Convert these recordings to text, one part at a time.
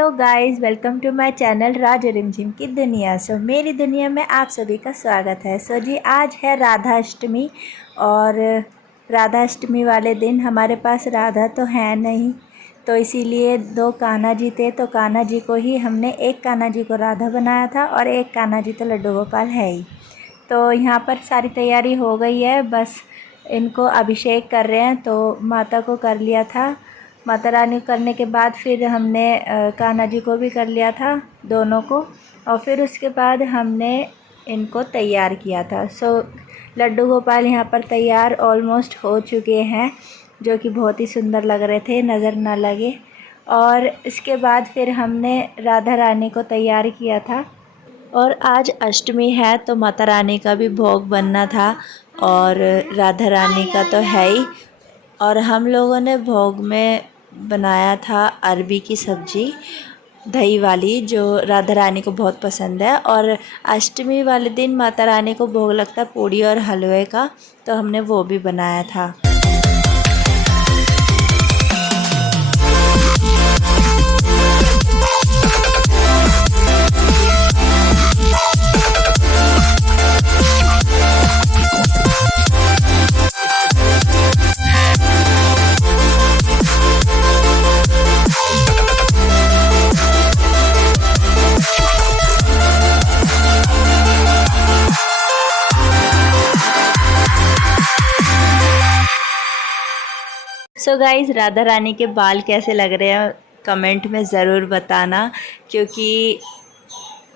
Hello guys, welcome to my channel Raj Rimjhim की दुनिया। मेरी दुनिया में आप सभी का स्वागत है। जी, आज है राधा अष्टमी और राधा अष्टमी वाले दिन हमारे पास राधा तो है नहीं, तो इसीलिए दो कान्हा जी थे, तो कान्हा जी को ही हमने एक कान्हा जी को राधा बनाया था और एक कान्हा जी तो लड्डू गोपाल है ही। तो यहाँ पर सारी तैयारी हो गई है, बस इनको अभिषेक कर रहे हैं। तो माता को कर लिया था, माता रानी को करने के बाद फिर हमने कान्हा जी को भी कर लिया था, दोनों को। और फिर उसके बाद हमने इनको तैयार किया था। लड्डू गोपाल यहाँ पर तैयार ऑलमोस्ट हो चुके हैं, जो कि बहुत ही सुंदर लग रहे थे, नज़र ना लगे। और इसके बाद फिर हमने राधा रानी को तैयार किया था। और आज अष्टमी है तो माता रानी का भी भोग बनना था और राधा रानी का तो है ही। और हम लोगों ने भोग में बनाया था अरबी की सब्ज़ी, दही वाली, जो राधा रानी को बहुत पसंद है। और अष्टमी वाले दिन माता रानी को भोग लगता है पूड़ी और हलवे का, तो हमने वो भी बनाया था। गाइज़, राधा रानी के बाल कैसे लग रहे हैं कमेंट में ज़रूर बताना, क्योंकि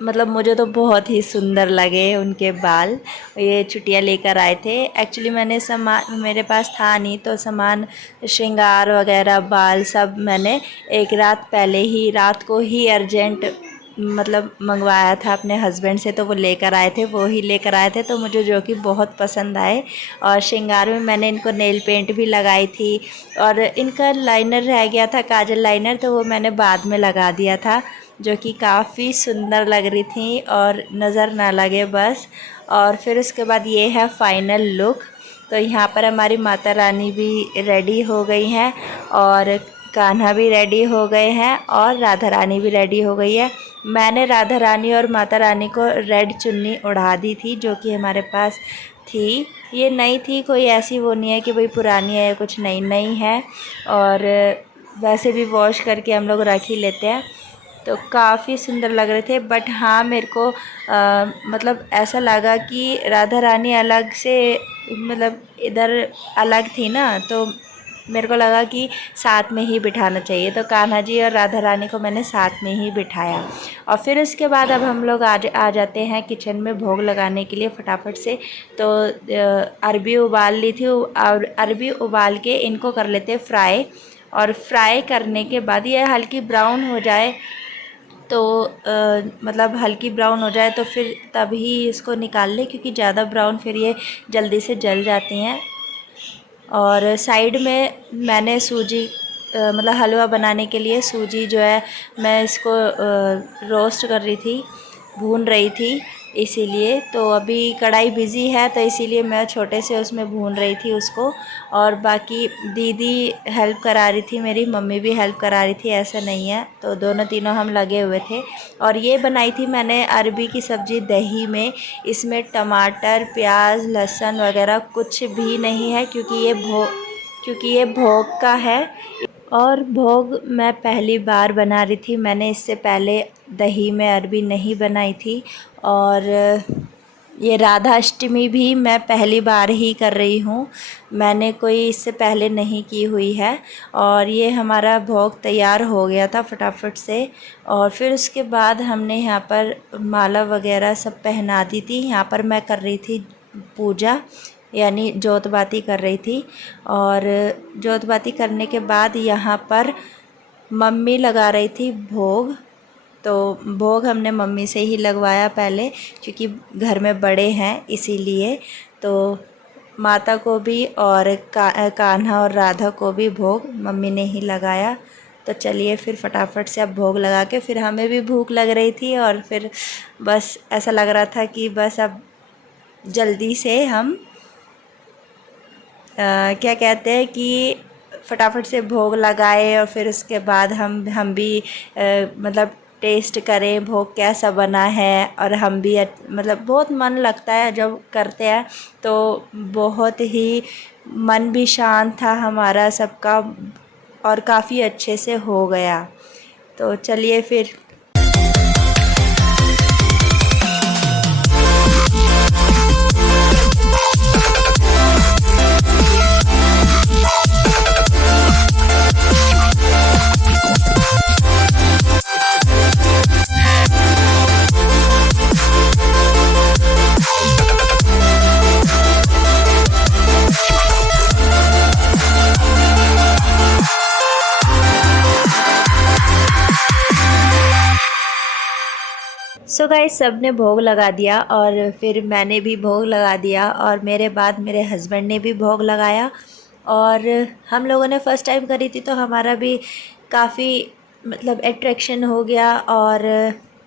मतलब मुझे तो बहुत ही सुंदर लगे उनके बाल। ये चुटिया लेकर आए थे। एक्चुअली मैंने सामान मेरे पास था नहीं, तो सामान श्रृंगार वगैरह बाल सब मैंने एक रात पहले ही, रात को ही अर्जेंट मतलब मंगवाया था अपने हस्बैंड से, तो वो लेकर आए थे, वो ही लेकर आए थे, तो मुझे जो कि बहुत पसंद आए। और श्रृंगार में मैंने इनको नेल पेंट भी लगाई थी, और इनका लाइनर रह गया था, काजल लाइनर, तो वो मैंने बाद में लगा दिया था, जो कि काफ़ी सुंदर लग रही थी और नज़र ना लगे बस। और फिर उसके बाद ये है फाइनल लुक। तो यहाँ पर हमारी माता रानी भी रेडी हो गई हैं और कान्हा भी रेडी हो गए हैं और राधा रानी भी रेडी हो गई है। मैंने राधा रानी और माता रानी को रेड चुन्नी उड़ा दी थी, जो कि हमारे पास थी। ये नई थी, कोई ऐसी वो नहीं है कि भाई पुरानी है या कुछ, नई नई है। और वैसे भी वॉश करके हम लोग रख ही लेते हैं, तो काफ़ी सुंदर लग रहे थे। बट हाँ, मेरे को मतलब ऐसा लगा कि राधा रानी अलग से, मतलब इधर अलग थी ना, तो मेरे को लगा कि साथ में ही बिठाना चाहिए, तो कान्हा जी और राधा रानी को मैंने साथ में ही बिठाया। और फिर उसके बाद अब हम लोग आ जाते हैं किचन में भोग लगाने के लिए फटाफट से। तो अरबी उबाल ली थी, और अरबी उबाल के इनको कर लेते फ्राई। और फ्राई करने के बाद ये हल्की ब्राउन हो जाए, तो मतलब हल्की ब्राउन हो जाए तो फिर तभी इसको निकाल लें, क्योंकि ज़्यादा ब्राउन फिर ये जल्दी से जल जाती हैं। और साइड में मैंने सूजी मतलब हलवा बनाने के लिए सूजी जो है, मैं इसको रोस्ट कर रही थी, भून रही थी, इसीलिए। तो अभी कढ़ाई बिज़ी है, तो इसीलिए मैं छोटे से उसमें भून रही थी उसको। और बाकी दीदी हेल्प करा रही थी, मेरी मम्मी भी हेल्प करा रही थी, ऐसा नहीं है, तो दोनों तीनों हम लगे हुए थे। और ये बनाई थी मैंने अरबी की सब्ज़ी दही में। इसमें टमाटर, प्याज, लहसुन वगैरह कुछ भी नहीं है, क्योंकि ये भोग का है। और भोग मैं पहली बार बना रही थी, मैंने इससे पहले दही में अरबी नहीं बनाई थी। और ये राधा अष्टमी भी मैं पहली बार ही कर रही हूँ, मैंने कोई इससे पहले नहीं की हुई है। और ये हमारा भोग तैयार हो गया था फटाफट से। और फिर उसके बाद हमने यहाँ पर माला वगैरह सब पहना दी थी। यहाँ पर मैं कर रही थी पूजा, यानी जोत बाती कर रही थी। और जोत बाती करने के बाद यहाँ पर मम्मी लगा रही थी भोग। तो भोग हमने मम्मी से ही लगवाया पहले, क्योंकि घर में बड़े हैं इसीलिए। तो माता को भी और कान्हा और राधा को भी भोग मम्मी ने ही लगाया। तो चलिए फिर फटाफट से अब भोग लगा के, फिर हमें भी भूख लग रही थी, और फिर बस ऐसा लग रहा था कि बस अब जल्दी से हम क्या कहते हैं कि फटाफट से भोग लगाए और फिर उसके बाद हम भी मतलब टेस्ट करें भोग कैसा बना है। और हम भी मतलब बहुत मन लगता है जब करते हैं, तो बहुत ही मन भी शांत था हमारा सबका और काफ़ी अच्छे से हो गया। तो चलिए फिर। सो गाइस सब ने भोग लगा दिया और फिर मैंने भी भोग लगा दिया और मेरे बाद मेरे हस्बैंड ने भी भोग लगाया। और हम लोगों ने फ़र्स्ट टाइम करी थी तो हमारा भी काफ़ी मतलब अट्रैक्शन हो गया। और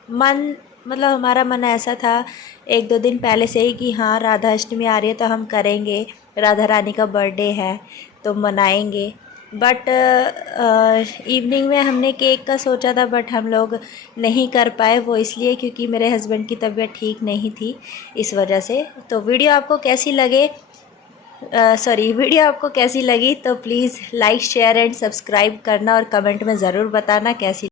मन मतलब हमारा मन ऐसा था 1-2 दिन पहले से ही कि हाँ राधा अष्टमी आ रही है तो हम करेंगे, राधा रानी का बर्थडे है तो मनाएंगे। बट इवनिंग में हमने केक का सोचा था बट हम लोग नहीं कर पाए, वो इसलिए क्योंकि मेरे हस्बैंड की तबीयत ठीक नहीं थी इस वजह से। तो वीडियो आपको कैसी लगी तो please like share and subscribe करना और कमेंट में ज़रूर बताना कैसी